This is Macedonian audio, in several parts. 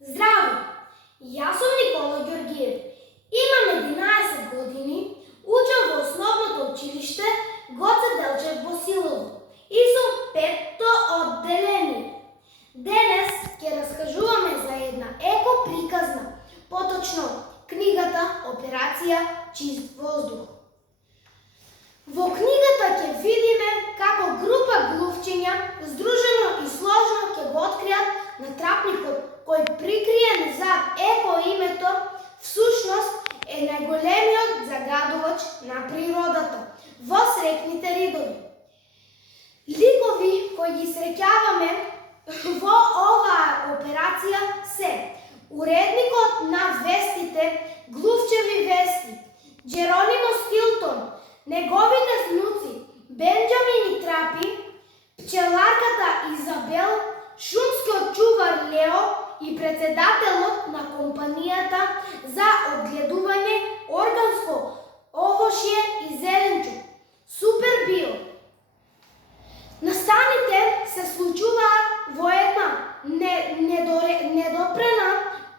Здраво! Јас сум Никола Ѓоргиев. Имам 11 години, учам во основното училиште Гоце Делчев во Силово и сум 5-то одделение. Денес ќе раскажуваме за една еко-приказна, поточно книгата Операција Чист воздух. Во книгата ќе видиме како група глувчиња, здружено и сложно, ќе го откријат натрапникот кој прикриен зад еко-името всушност е најголемиот загадувач на природата во срекните ридови. Ликови кои ги среќаваме во оваа операција се уредникот на вестите Глувчеви вести, Джеронимо Стилтон, неговите внуци Бенџамин и Трапи, пчеларката Изабел, шумскиот чувар Лео и председателот на компанијата за одгледување органско овошје и зеленчук, Супер Био. Настаните се случуваат во една недопрена,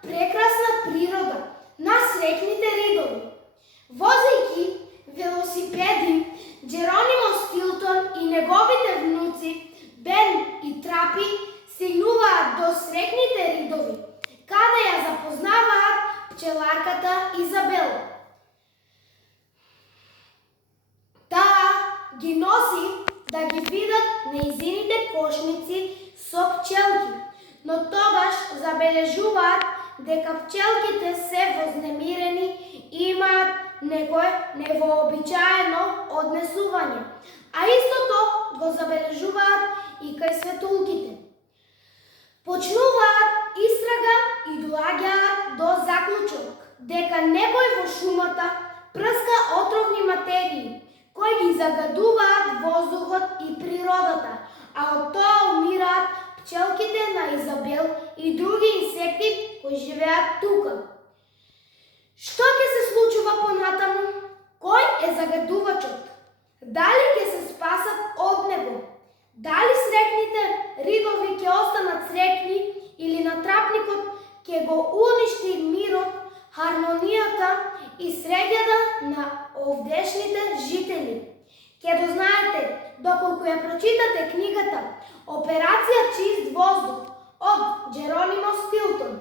прекрасна природа на срекните ридови. Возејќи велосипеди, Джеронимо Стилтон и неговите внуци Бен и Трапи стигнуваат до срекните ридови, каде ја запознаваат пчеларката Изабел. Таа ги носи да ги видат нејзините кошници со пчелки, но тогаш забележуваат дека пчелките се вознемирени и имаат некое невообичаено однесување, а истото го забележуваат и кај светулките. Почнуваат истрага и доаѓаат до заклучок дека некој во шумата прска отровни материи кои ги загадуваат воздухот и природата, а од тоа умираат пчелките на Изабел и други инсекти кои живеат тука. Што ќе се случува понатаму? Кој е загадувачот? Дали ќе се спасат од него? Дали срекните ридови ќе останат срекни или натрапникот ќе го уништи мирот, хармонијата и среќата на овдешните жители? Ќе дознаете доколку ја прочитате книгата Операција Чист воздух од Джеронимо Стилтон.